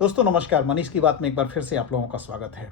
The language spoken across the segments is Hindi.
दोस्तों नमस्कार। मनीष की बात में एक बार फिर से आप लोगों का स्वागत है।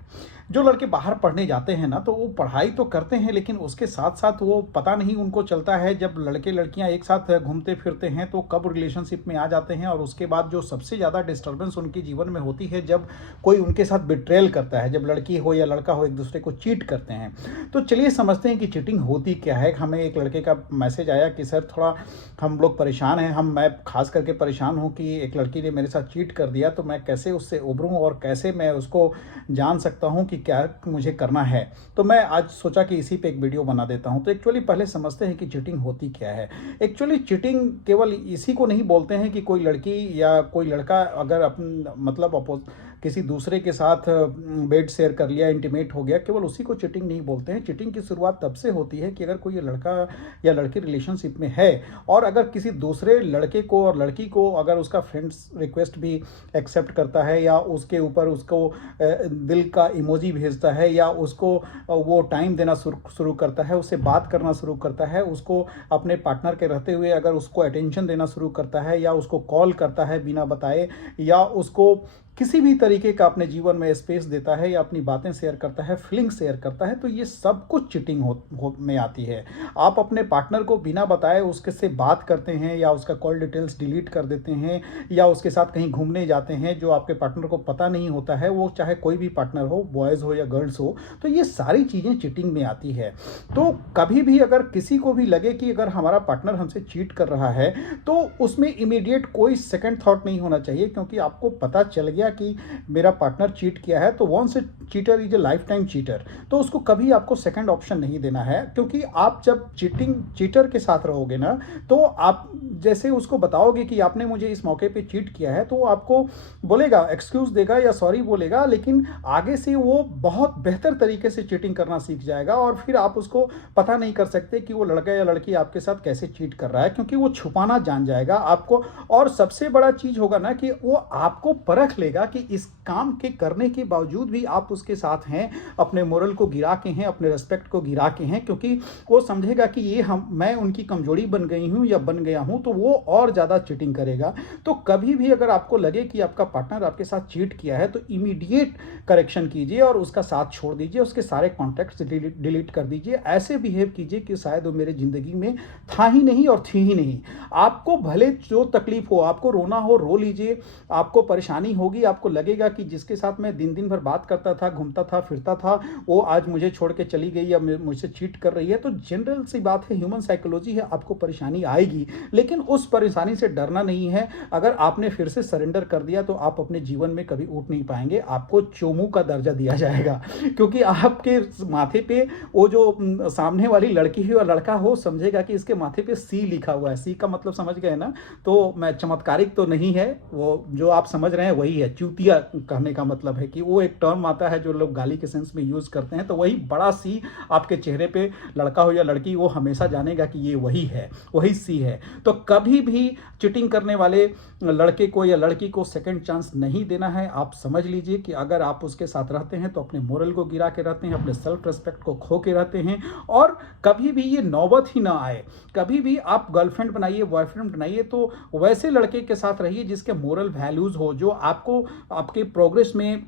जो लड़के बाहर पढ़ने जाते हैं ना, तो वो पढ़ाई तो करते हैं, लेकिन उसके साथ साथ वो पता नहीं उनको चलता है, जब लड़के लड़कियां एक साथ घूमते फिरते हैं तो कब रिलेशनशिप में आ जाते हैं। और उसके बाद जो सबसे ज़्यादा डिस्टर्बेंस उनके जीवन में होती है, जब कोई उनके साथ बिट्रेयल करता है, जब लड़की हो या लड़का हो एक दूसरे को चीट करते हैं। तो चलिए समझते हैं कि चीटिंग होती क्या है। हमें एक लड़के का मैसेज आया कि सर थोड़ा हम लोग परेशान हैं, मैं खास करके परेशान हूँ कि एक लड़की ने मेरे साथ चीट कर दिया, तो मैं कैसे उससे उभरूं और कैसे मैं उसको जान सकता हूं कि क्या मुझे करना है। तो मैं आज सोचा कि इसी पे एक वीडियो बना देता हूं। तो एक्चुअली पहले समझते हैं कि चीटिंग होती क्या है। एक्चुअली चीटिंग केवल इसी को नहीं बोलते हैं कि कोई लड़की या कोई लड़का अगर अपन मतलब किसी दूसरे के साथ बेड शेयर कर लिया, इंटीमेट हो गया, केवल उसी को चीटिंग नहीं बोलते हैं। चीटिंग की शुरुआत तब से होती है कि अगर कोई लड़का या लड़की रिलेशनशिप में है और अगर किसी दूसरे लड़के को और लड़की को अगर उसका फ्रेंड्स रिक्वेस्ट भी एक्सेप्ट करता है, या उसके ऊपर उसको दिल का इमोजी भेजता है, या उसको वो टाइम देना शुरू करता है, उससे बात करना शुरू करता है, उसको अपने पार्टनर के रहते हुए अगर उसको अटेंशन देना शुरू करता है, या उसको कॉल करता है बिना बताए, या उसको किसी भी तरीके का अपने जीवन में स्पेस देता है, या अपनी बातें शेयर करता है, फीलिंग शेयर करता है, तो ये सब कुछ चीटिंग में आती है। आप अपने पार्टनर को बिना बताए उसके से बात करते हैं, या उसका कॉल डिटेल्स डिलीट कर देते हैं, या उसके साथ कहीं घूमने जाते हैं जो आपके पार्टनर को पता नहीं होता है, वो चाहे कोई भी पार्टनर हो, बॉयज़ हो या गर्ल्स हो, तो ये सारी चीज़ें चीटिंग में आती है। तो कभी भी अगर किसी को भी लगे कि अगर हमारा पार्टनर हमसे चीट कर रहा है, तो उसमें इमीडिएट कोई सेकंड थॉट नहीं होना चाहिए, क्योंकि आपको पता चल गया कि मेरा पार्टनर चीट किया है, तो once a cheater is a lifetime cheater. तो उसको कभी आपको सेकंड ऑप्शन नहीं देना है, क्योंकि आप जब चीटर के साथ रहोगे ना, तो आप जैसे उसको बताओगे कि आपने मुझे इस मौके पे चीट किया है, तो वो आपको बोलेगा, एक्सक्यूज देगा या सॉरी बोलेगा, लेकिन आगे से वो बहुत बेहतर तरीके से चीटिंग करना सीख जाएगा। और फिर आप उसको पता नहीं कर सकते कि वो लड़का या लड़की आपके साथ कैसे चीट कर रहा है, क्योंकि वो छुपाना जान जाएगा आपको। और सबसे बड़ा चीज होगा ना कि वो आपको परख लेगा कि इस काम के करने के बावजूद भी आप उसके साथ हैं, अपने मोरल को गिरा के हैं, अपने रेस्पेक्ट को गिरा के हैं, क्योंकि वो समझेगा कि ये मैं उनकी कमजोरी बन गई हूं या बन गया हूं, तो वो और ज्यादा चीटिंग करेगा। तो कभी भी अगर आपको लगे कि आपका पार्टनर आपके साथ चीट किया है, तो इमीडिएट करेक्शन कीजिए और उसका साथ छोड़ दीजिए, उसके सारे कॉन्टैक्ट्स डिलीट कर दीजिए। ऐसे बिहेव कीजिए कि शायद वो मेरे जिंदगी में था ही नहीं और थी ही नहीं। आपको भले जो तकलीफ हो, आपको रोना हो रो लीजिए, आपको परेशानी होगी, आपको लगेगा कि जिसके साथ मैं दिन दिन भर बात करता था, घूमता था, फिरता था, वो आज मुझे छोड़ के चली गई या मुझसे चीट कर रही है। तो जनरल सी बात है, ह्यूमन साइकोलॉजी है, आपको परेशानी आएगी, लेकिन उस परेशानी से डरना नहीं है। अगर आपने फिर से सरेंडर कर दिया, तो आप अपने जीवन में कभी उठ नहीं पाएंगे, आपको चोमू का दर्जा दिया जाएगा, क्योंकि आपके माथे पे वो जो सामने वाली लड़की हो या लड़का हो समझेगा कि इसके माथे पे सी लिखा हुआ है। सी का मतलब समझ गए ना? तो मैं चमत्कारिक तो नहीं है, वो जो आप समझ रहे हैं वही है। चूतिया कहने का मतलब है कि वो एक टर्म आता है जो लोग गाली के सेंस में यूज करते हैं, तो वही बड़ा सी आपके चेहरे पे, लड़का हो या लड़की, वो हमेशा जानेगा कि ये वही है, वही सी है। तो कभी भी चीटिंग करने वाले लड़के को या लड़की को सेकंड चांस नहीं देना है। आप समझ लीजिए कि अगर आप उसके साथ रहते हैं तो अपने मोरल को गिरा के रहते हैं, अपने सेल्फ रिस्पेक्ट को खो के रहते हैं। और कभी भी ये नौबत ही ना आए, कभी भी आप गर्लफ्रेंड बनाइए, बॉयफ्रेंड बनाइए, तो वैसे लड़के के साथ रहिए जिसके मोरल वैल्यूज हो, जो आपको आपके प्रोग्रेस में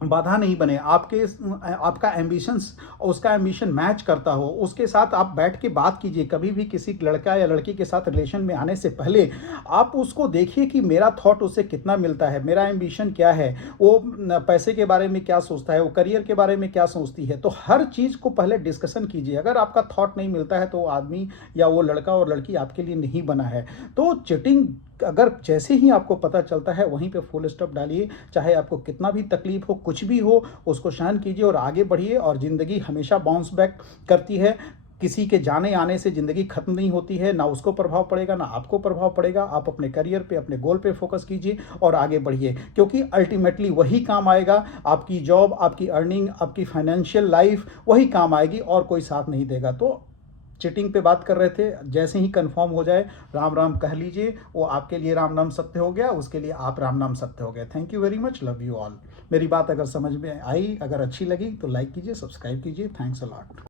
बाधा नहीं बने, आपका एम्बिशंस, उसका एम्बिशन मैच करता हो, उसके साथ आप बैठ के बात कीजिए। कभी भी किसी लड़का या लड़की के साथ रिलेशन में आने से पहले आप उसको देखिए कि मेरा थॉट उससे कितना मिलता है, मेरा एम्बिशन क्या है, वो पैसे के बारे में क्या सोचता है, वो करियर के बारे में क्या सोचती है। तो हर चीज़ को पहले डिस्कशन कीजिए। अगर आपका थॉट नहीं मिलता है, तो वो आदमी या वो लड़का और लड़की आपके लिए नहीं बना है। तो चीटिंग अगर जैसे ही आपको पता चलता है, वहीं पे फुल स्टॉप डालिए। चाहे आपको कितना भी तकलीफ हो, कुछ भी हो, उसको सहन कीजिए और आगे बढ़िए। और ज़िंदगी हमेशा बाउंस बैक करती है। किसी के जाने आने से ज़िंदगी खत्म नहीं होती है, ना उसको प्रभाव पड़ेगा ना आपको प्रभाव पड़ेगा। आप अपने करियर पे, अपने गोल पे फोकस कीजिए और आगे बढ़िए, क्योंकि अल्टीमेटली वही काम आएगा। आपकी जॉब, आपकी अर्निंग, आपकी फाइनेंशियल लाइफ वही काम आएगी, और कोई साथ नहीं देगा। तो चीटिंग पे बात कर रहे थे, जैसे ही कंफर्म हो जाए राम राम कह लीजिए, वो आपके लिए राम नाम सत्य हो गया, उसके लिए आप राम नाम सत्य हो गए। Thank you very much, love you all. मेरी बात अगर समझ में आई, अगर अच्छी लगी, तो लाइक कीजिए, सब्सक्राइब कीजिए। Thanks a lot.